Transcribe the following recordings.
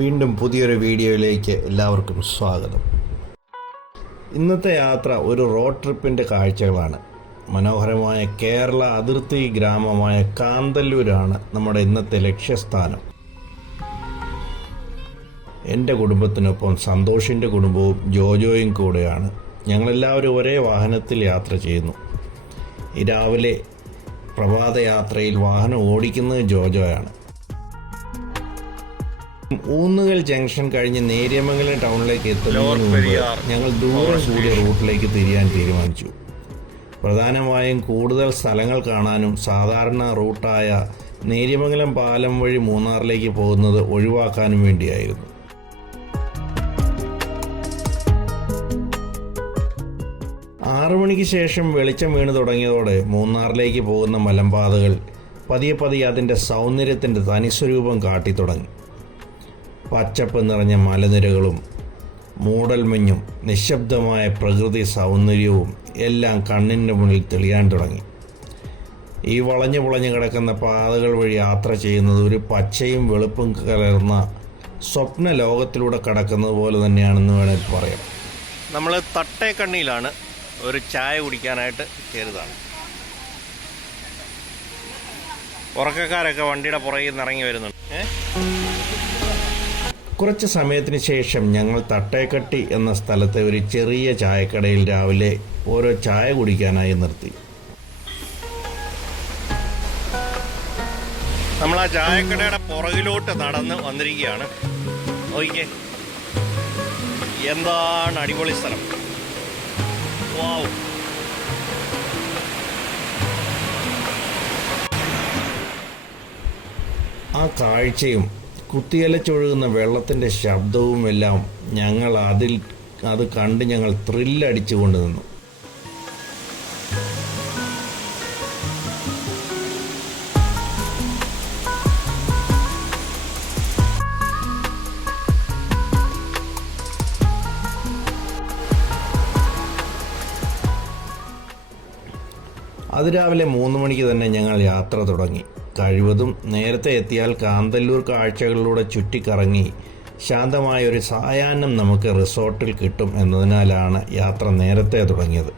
വീണ്ടും പുതിയൊരു വീഡിയോയിലേക്ക് എല്ലാവർക്കും സ്വാഗതം. ഇന്നത്തെ യാത്ര ഒരു റോഡ് ട്രിപ്പിൻ്റെ കാഴ്ചകളാണ്. മനോഹരമായ കേരള അതിർത്തി ഗ്രാമമായ കാന്തല്ലൂരാണ് നമ്മുടെ ഇന്നത്തെ ലക്ഷ്യസ്ഥാനം. എൻ്റെ കുടുംബത്തിനൊപ്പം സന്തോഷിൻ്റെ കുടുംബവും ജോജോയും കൂടെയാണ്. ഞങ്ങളെല്ലാവരും ഒരേ വാഹനത്തിൽ യാത്ര ചെയ്യുന്നു. ഈ രാവിലെ പ്രഭാത യാത്രയിൽ വാഹനം ഓടിക്കുന്നത് ജോജോയാണ്. ഊന്നുകൽ ജംഗ്ഷൻ കഴിഞ്ഞ് നേര്യമംഗലം ടൗണിലേക്ക് എത്തുന്നതിന് മുമ്പ് ഞങ്ങൾ ദൂരം കൂടിയ റൂട്ടിലേക്ക് തിരിയാൻ തീരുമാനിച്ചു. പ്രധാനമായും കൂടുതൽ സ്ഥലങ്ങൾ കാണാനും സാധാരണ റൂട്ടായ നേര്യമംഗലം പാലം വഴി മൂന്നാറിലേക്ക് പോകുന്നത് ഒഴിവാക്കാനും വേണ്ടിയായിരുന്നു. 6 മണിക്ക് ശേഷം വെളിച്ചം വീണ് തുടങ്ങിയതോടെ മൂന്നാറിലേക്ക് പോകുന്ന മലമ്പാതകൾ പതിയെ അതിൻ്റെ സൗന്ദര്യത്തിൻ്റെ തനിസ്വരൂപം കാട്ടിത്തുടങ്ങി. പച്ചപ്പ് നിറഞ്ഞ മലനിരകളും മൂടൽമഞ്ഞും നിശബ്ദമായ പ്രകൃതി സൗന്ദര്യവും എല്ലാം കണ്ണിൻ്റെ മുന്നിൽ തെളിയാൻ തുടങ്ങി. ഈ വളഞ്ഞു പുളഞ്ഞു കിടക്കുന്ന പാതകൾ വഴി യാത്ര ചെയ്യുന്നത് ഒരു പച്ചയും വെളുപ്പും കലർന്ന സ്വപ്ന ലോകത്തിലൂടെ കടക്കുന്നത് പോലെ തന്നെയാണെന്ന് വേണമെങ്കിൽ പറയാം. നമ്മൾ തട്ടേക്കണ്ണിയിലാണ് ഒരു ചായ കുടിക്കാനായിട്ട് കയറുന്നതാണ്. ഉറക്കക്കാരൊക്കെ വണ്ടിയുടെ പുറകിൽ നിന്ന് ഇറങ്ങി വരുന്നുണ്ട്. കുറച്ച് സമയത്തിന് ശേഷം ഞങ്ങൾ തട്ടേക്കട്ടി എന്ന സ്ഥലത്തെ ഒരു ചെറിയ ചായക്കടയിൽ രാവിലെ ഓരോ ചായ കുടിക്കാനായി നിർത്തി. നമ്മൾ ആ ചായക്കടയുടെ പുറകിലോട്ട് നടന്ന് വന്നിരിക്കുകയാണ്. നോക്കിക്കേ, എന്താണ് അടിപൊളി സ്ഥലം. വാവ്, ആ കാഴ്ചയും കുത്തിയലച്ചൊഴുകുന്ന വെള്ളത്തിൻ്റെ ശബ്ദവും എല്ലാം അത് കണ്ട് ഞങ്ങൾ ത്രില്ലടിച്ചു കൊണ്ട് നിന്നു. അതിരാവിലെ 3 മണിക്ക് തന്നെ ഞങ്ങൾ യാത്ര തുടങ്ങി. കഴിവതും നേരത്തെ എത്തിയാൽ കാന്തല്ലൂർ കാഴ്ചകളിലൂടെ ചുറ്റിക്കറങ്ങി ശാന്തമായൊരു സായാഹ്നം നമുക്ക് റിസോർട്ടിൽ കിട്ടും എന്നതിനാലാണ് യാത്ര നേരത്തെ തുടങ്ങിയത്.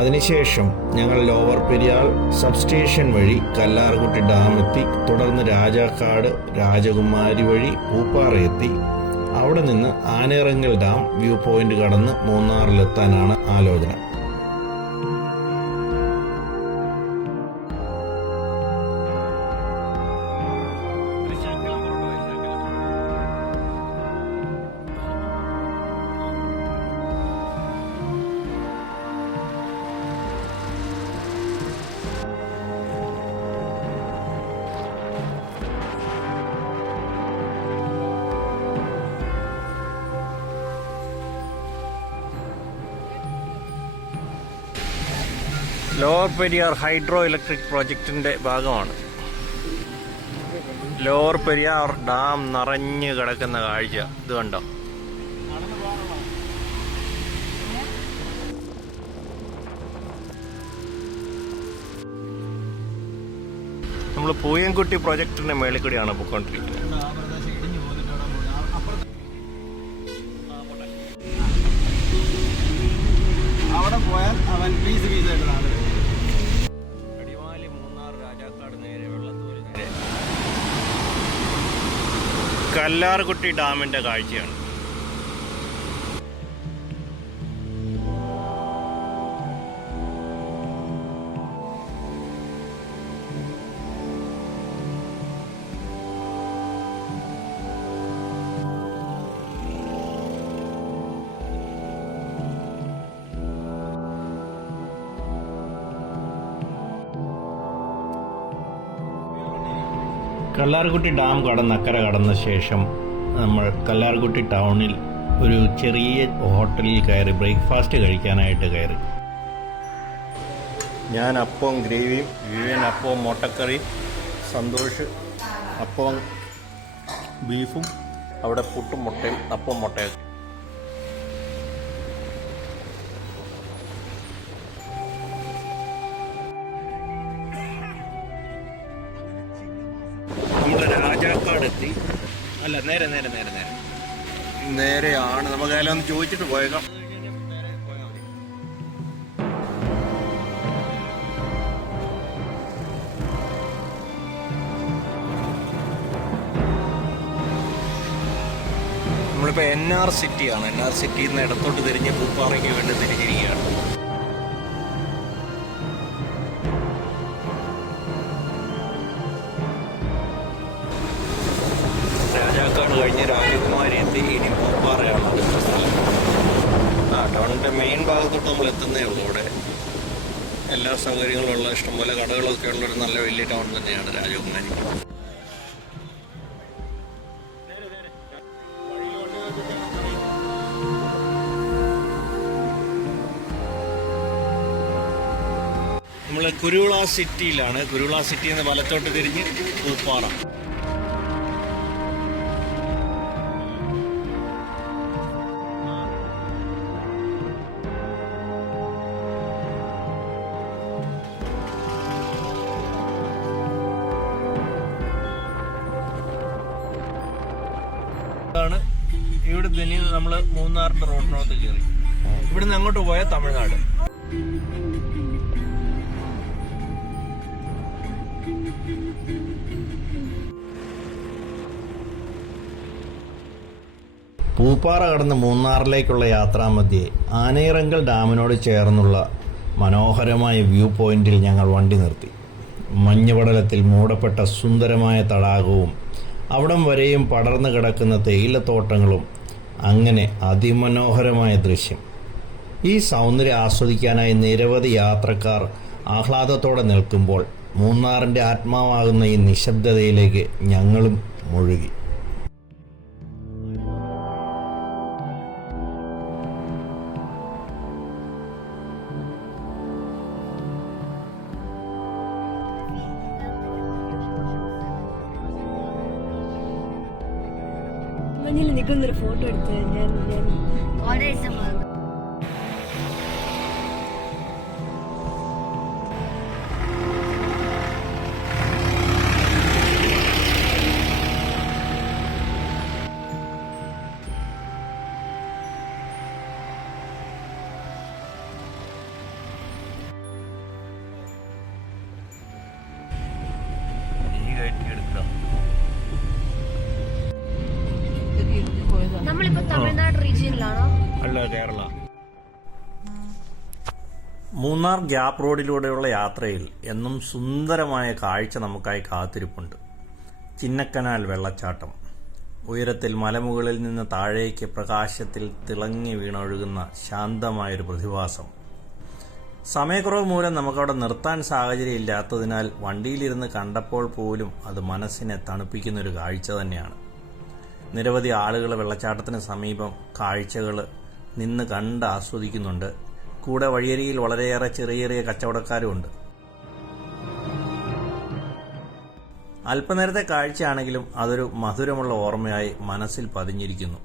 അതിനുശേഷം ഞങ്ങൾ ലോവർ പെരിയാർ സബ്സ്റ്റേഷൻ വഴി കല്ലാർകുട്ടി ഡാം എത്തി. തുടർന്ന് രാജാക്കാട് രാജകുമാരി വഴി പൂപ്പാറ എത്തി. അവിടെ നിന്ന് ആനയിറങ്ങൽ ഡാം വ്യൂ പോയിന്റ് കടന്ന് മൂന്നാറിലെത്താനാണ് ആലോചന. ലോവർ പെരിയാർ ഹൈഡ്രോ ഇലക്ട്രിക് പ്രോജക്റ്റിൻ്റെ ഭാഗമാണ്. ലോവർ പെരിയാർ ഡാം നിറഞ്ഞു കിടക്കുന്ന കാഴ്ച ഇത് കണ്ടോ. നമ്മൾ പൂയംകുട്ടി പ്രോജക്റ്റിൻ്റെ മേളിൽ കൂടിയാണ് പോയിക്കൊണ്ടിരിക്കുന്നത്. അവിടെ പോയാൽ അവൻ പീസായിട്ടാണ് അടിമാലി മൂന്നാർ രാജാക്കാട് നേരെ വെള്ളത്തൂര് നേരെ കല്ലാർകുട്ടി ഡാമിന്റെ കാഴ്ചയാണ്. കല്ലാർകുട്ടി ഡാം അക്കരെ കടന്ന ശേഷം നമ്മൾ കല്ലാർകുട്ടി ടൗണിൽ ഒരു ചെറിയ ഹോട്ടലിൽ കയറി ബ്രേക്ക്ഫാസ്റ്റ് കഴിക്കാനായിട്ട് കയറി. ഞാൻ അപ്പവും ഗ്രേവിയും, വിവേൻ അപ്പവും മുട്ടക്കറി, സന്തോഷ് അപ്പവും ബീഫും, അവിടെ പുട്ടും മുട്ടയും അപ്പം മുട്ടയും. അല്ല, നേരെ നേരെ നേരെ നേരെ നേരെയാണ്. നമുക്ക് അതിലൊന്ന് ഒന്ന് ചോദിച്ചിട്ട് പോയേക്കാം. നമ്മളിപ്പോൾ NR സിറ്റിയാണ്. NR സിറ്റിയിൽ നിന്ന് ഇടത്തോട്ട് തിരിഞ്ഞ് പൂപ്പാറയ്ക്ക് വേണ്ടി തിരിഞ്ഞിരിക്കുകയാണ്. രാജാക്കാട് കഴിഞ്ഞ് രാജകുമാരി എത്തി. ഇനി പൂപ്പാറയാണ് അടുത്ത സ്ഥലം. ടൗണിൻ്റെ മെയിൻ ഭാഗത്തോട്ട് നമ്മൾ എത്തുന്നേ ഉള്ളൂ. ഇവിടെ എല്ലാ സൗകര്യങ്ങളുള്ള ഇഷ്ടംപോലെ കടകളൊക്കെ ഉള്ളൊരു നല്ല വലിയ ടൗൺ തന്നെയാണ് രാജകുമാരി. നമ്മൾ കുരുവിള സിറ്റിയിലാണ്. കുരുവിള സിറ്റിയിൽ നിന്ന് വലത്തോട്ട് തിരിഞ്ഞ് പൂപ്പാറ. ഇവിടെ നിന്ന് നമ്മൾ മൂന്നാറിന്റെ റോഡിനകത്ത് കയറി. ഇവിടുന്ന് അങ്ങോട്ട് പോയാൽ തമിഴ്നാട്. പൂപ്പാറ കടന്ന് മൂന്നാറിലേക്കുള്ള യാത്രാമധ്യേ ആനയിറങ്കൽ ഡാമിനോട് ചേർന്നുള്ള മനോഹരമായ വ്യൂ പോയിന്റിൽ ഞങ്ങൾ വണ്ടി നിർത്തി. മഞ്ഞുപടലത്തിൽ മൂടപ്പെട്ട സുന്ദരമായ തടാകവും അവിടം വരെയും പടർന്നു കിടക്കുന്ന തേയിലത്തോട്ടങ്ങളും, അങ്ങനെ അതിമനോഹരമായ ദൃശ്യം. ഈ സൗന്ദര്യം ആസ്വദിക്കാനായി നിരവധി യാത്രക്കാർ ആഹ്ലാദത്തോടെ നിൽക്കുമ്പോൾ മൂന്നാറിൻ്റെ ആത്മാവാകുന്ന ഈ നിശബ്ദതയിലേക്ക് ഞങ്ങളും മുഴുകി. മഞ്ഞിൽ നിൽക്കുന്നൊരു ഫോട്ടോ എടുത്ത് ഞാൻ ഒരേ സമയം നമ്മളിപ്പോ തമിഴ്നാട് റീജിയനിലാണോ? അല്ല, കേരള. മൂന്നാർ ഗ്യാപ്പ് റോഡിലൂടെയുള്ള യാത്രയിൽ എന്നും സുന്ദരമായ കാഴ്ച നമുക്കായി കാത്തിരിപ്പുണ്ട്. ചിന്നക്കനാൽ വെള്ളച്ചാട്ടം. ഉയരത്തിൽ മലമുകളിൽ നിന്ന് താഴേക്ക് പ്രകാശത്തിൽ തിളങ്ങി വീണൊഴുകുന്ന ശാന്തമായൊരു പ്രതിഭാസം. സമയക്കുറവ് മൂലം നമുക്കവിടെ നിർത്താൻ സാഹചര്യം ഇല്ലാത്തതിനാൽ വണ്ടിയിലിരുന്ന് കണ്ടപ്പോൾ പോലും അത് മനസ്സിനെ തണുപ്പിക്കുന്നൊരു കാഴ്ച തന്നെയാണ്. നിരവധി ആളുകൾ വെള്ളച്ചാട്ടത്തിന് സമീപം കാഴ്ചകൾ നിന്ന് കണ്ട് ആസ്വദിക്കുന്നുണ്ട്. കൂടെ വഴിയരികിൽ വളരെയേറെ ചെറിയ ചെറിയ കച്ചവടക്കാരുമുണ്ട്. അല്പനേരത്തെ കാഴ്ചയാണെങ്കിലും അതൊരു മധുരമുള്ള ഓർമ്മയായി മനസ്സിൽ പതിഞ്ഞിരിക്കുന്നു.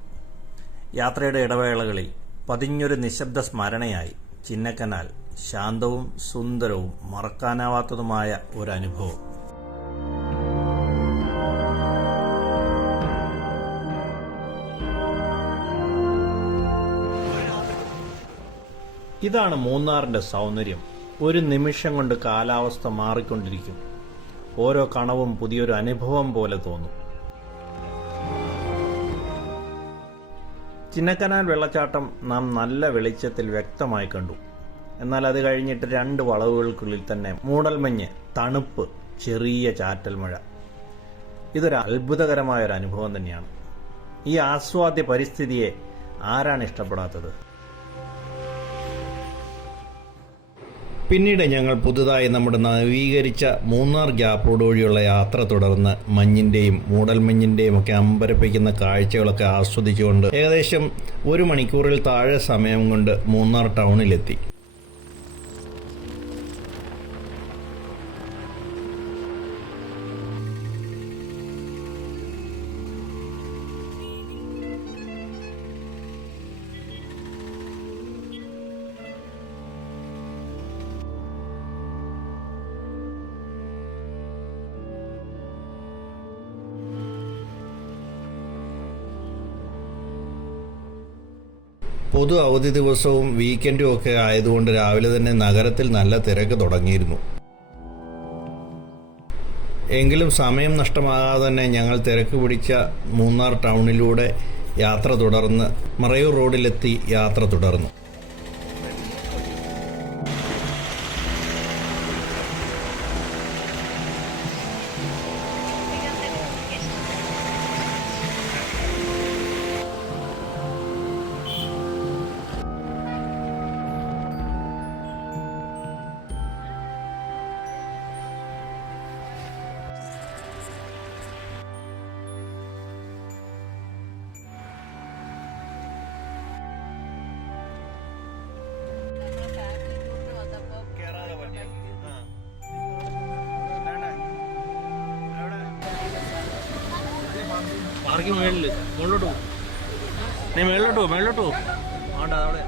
യാത്രയുടെ ഇടവേളകളിൽ പതിഞ്ഞൊരു നിശബ്ദ സ്മരണയായി ചിന്നക്കനാൽ ശാന്തവും സുന്ദരവും മറക്കാനാവാത്തതുമായ ഒരനുഭവം. ഇതാണ് മൂന്നാറിൻ്റെ സൗന്ദര്യം. ഒരു നിമിഷം കൊണ്ട് കാലാവസ്ഥ മാറിക്കൊണ്ടിരിക്കും. ഓരോ കണവും പുതിയൊരു അനുഭവം പോലെ തോന്നും. ചിന്നക്കനാൽ വെള്ളച്ചാട്ടം നാം നല്ല വെളിച്ചത്തിൽ വ്യക്തമായി കണ്ടു. എന്നാൽ അത് കഴിഞ്ഞിട്ട് 2 വളവുകൾക്കുള്ളിൽ തന്നെ മൂടൽമഞ്ഞ്, തണുപ്പ്, ചെറിയ ചാറ്റൽ മഴ. ഇതൊരു അത്ഭുതകരമായൊരു അനുഭവം തന്നെയാണ്. ഈ ആസ്വാദ്യ പരിസ്ഥിതിയെ ആരാണ് ഇഷ്ടപ്പെടാത്തത്? പിന്നീട് ഞങ്ങൾ പുതുതായി നമ്മുടെ നവീകരിച്ച മൂന്നാർ ഗ്യാപ്പ് റോഡ് വഴിയുള്ള യാത്ര തുടർന്ന് മഞ്ഞിൻ്റെയും മൂടൽമഞ്ഞിൻ്റെയും ഒക്കെ അമ്പരപ്പിക്കുന്ന കാഴ്ചകളൊക്കെ ആസ്വദിച്ചുകൊണ്ട് ഏകദേശം 1 മണിക്കൂറിൽ താഴെ സമയം കൊണ്ട് മൂന്നാർ ടൗണിലെത്തി. പൊതു അവധി ദിവസവും വീക്കെൻഡും ഒക്കെ ആയതുകൊണ്ട് രാവിലെ തന്നെ നഗരത്തിൽ നല്ല തിരക്ക് തുടങ്ങിയിരുന്നു. എങ്കിലും സമയം നഷ്ടമാകാതെ തന്നെ ഞങ്ങൾ തിരക്ക് പിടിച്ച മൂന്നാർ ടൗണിലൂടെ യാത്ര തുടർന്ന് മറയൂർ റോഡിലെത്തി യാത്ര തുടർന്നു. പാർക്കിംഗ് മേളില് മുകളിലോട്ട് പോകും. നീ മേളിലോട്ട് പോകും. ആണ്ട അവിടെ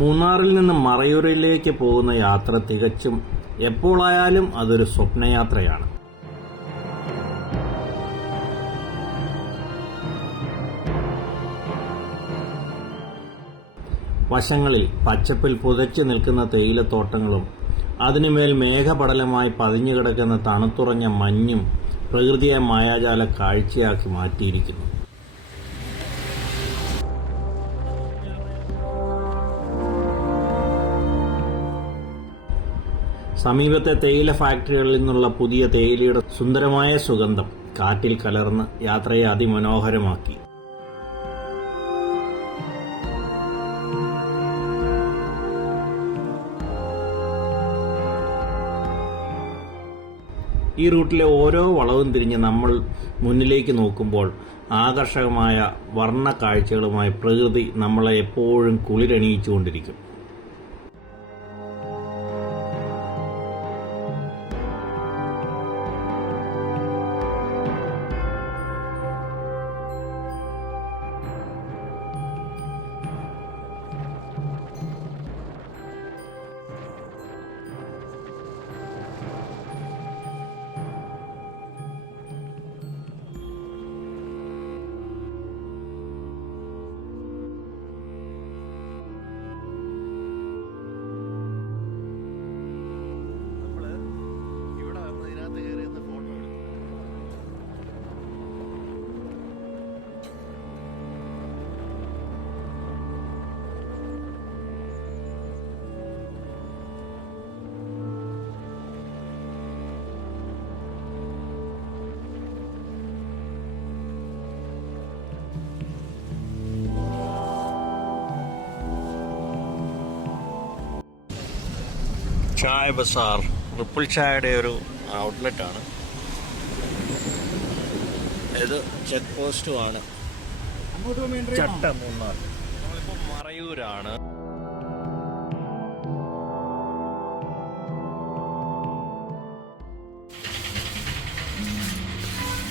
മൂന്നാറിൽ നിന്ന് മറയൂരിലേക്ക് പോകുന്ന യാത്ര തികച്ചും എപ്പോഴായാലും അതൊരു സ്വപ്നയാത്രയാണ്. വശങ്ങളിൽ പച്ചപ്പിൽ പുതച്ചു നിൽക്കുന്ന തേയിലത്തോട്ടങ്ങളും അതിനുമേൽ മേഘപടലമായി പതിഞ്ഞുകിടക്കുന്ന തണുത്തുറഞ്ഞ മഞ്ഞും പ്രകൃതിയെ മായാജാല കാഴ്ചയാക്കി മാറ്റിയിരിക്കുന്നു. സമീപത്തെ തേയില ഫാക്ടറികളിൽ നിന്നുള്ള പുതിയ തേയിലയുടെ സുന്ദരമായ സുഗന്ധം കാറ്റിൽ കലർന്ന് യാത്രയെ അതിമനോഹരമാക്കി. ഈ റൂട്ടിലെ ഓരോ വളവും തിരിഞ്ഞ് നമ്മൾ മുന്നിലേക്ക് നോക്കുമ്പോൾ ആകർഷകമായ വർണ്ണ കാഴ്ചകളുമായി പ്രകൃതി നമ്മളെ എപ്പോഴും കുളിരണിയിച്ചുകൊണ്ടിരിക്കും. ചായ ബസാർ റിപ്പിൾ ചായയുടെ ഒരു ഔട്ട്ലെറ്റാണ് ഇത്. ചെക്ക് പോസ്റ്റുമാണ് ചട്ട മൂന്നാർ. നമ്മളിപ്പോൾ മറയൂരാണ്.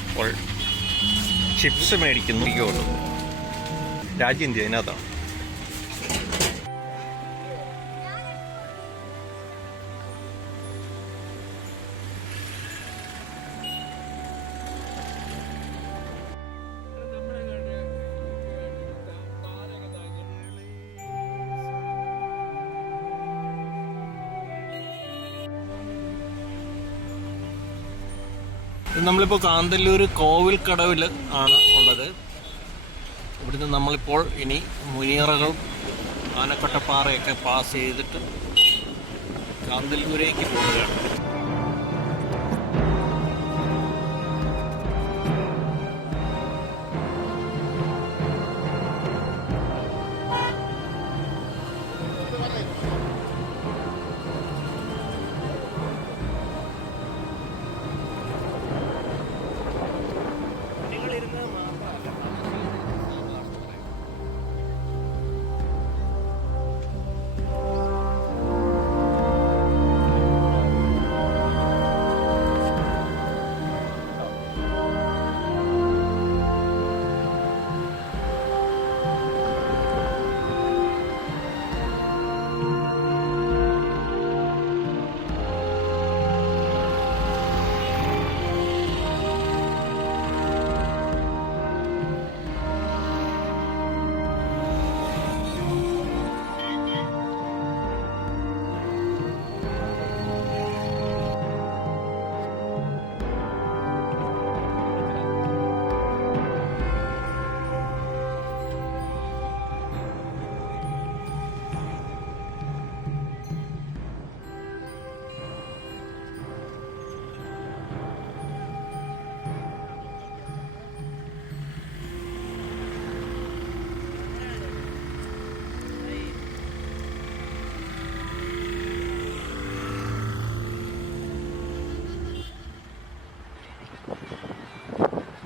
അപ്പോൾ ചിപ്സ് മേടിക്കുന്നു. രാജ്യം ഇന്ത്യ അതിനകത്താണ്. നമ്മളിപ്പോൾ കാന്തല്ലൂർ കോവിൽക്കടവിൽ ആണ് ഉള്ളത്. ഇവിടുന്ന് നമ്മളിപ്പോൾ ഇനി മുനിയറകൾ ആനക്കൊട്ടപ്പാറയൊക്കെ പാസ് ചെയ്തിട്ട് കാന്തല്ലൂരേക്ക് പോവുകയാണ്.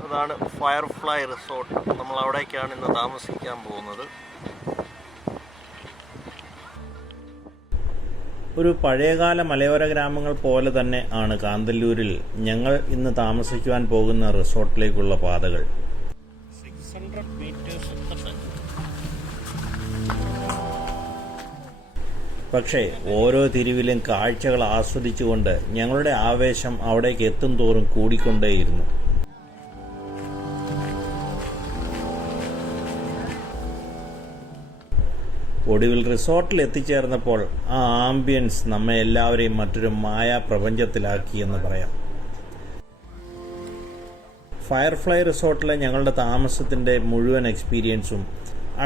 അതാണ് ഫയർഫ്ലൈ റിസോർട്ട്. നമ്മൾ അവിടേക്കാണ് ഇന്ന് താമസിക്കാൻ പോകുന്നത്. ഒരു പഴയകാല മലയോര ഗ്രാമങ്ങൾ പോലെ തന്നെ ആണ് കാന്തല്ലൂരിൽ ഞങ്ങൾ ഇന്ന് താമസിക്കുവാൻ പോകുന്ന റിസോർട്ടിലേക്കുള്ള പാതകൾ. 600 meters. പക്ഷേ ഓരോ തിരിവിലും കാഴ്ചകൾ ആസ്വദിച്ചുകൊണ്ട് ഞങ്ങളുടെ ആവേശം അവിടേക്ക് എത്തും തോറും കൂടിക്കൊണ്ടേയിരുന്നു. ഒടുവിൽ റിസോർട്ടിൽ എത്തിച്ചേർന്നപ്പോൾ ആ ആംബിയൻസ് നമ്മെ എല്ലാവരെയും മറ്റൊരു മായാ പ്രപഞ്ചത്തിലാക്കി എന്ന് പറയാം. ഫയർഫ്ലൈ റിസോർട്ടിലെ ഞങ്ങളുടെ താമസത്തിൻ്റെ മുഴുവൻ എക്സ്പീരിയൻസും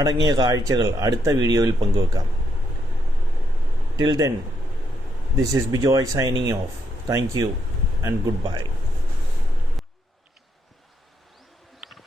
അടങ്ങിയ കാഴ്ചകൾ അടുത്ത വീഡിയോയിൽ പങ്കുവെക്കാം. Till then, this is Bijoy signing off. Thank you and goodbye.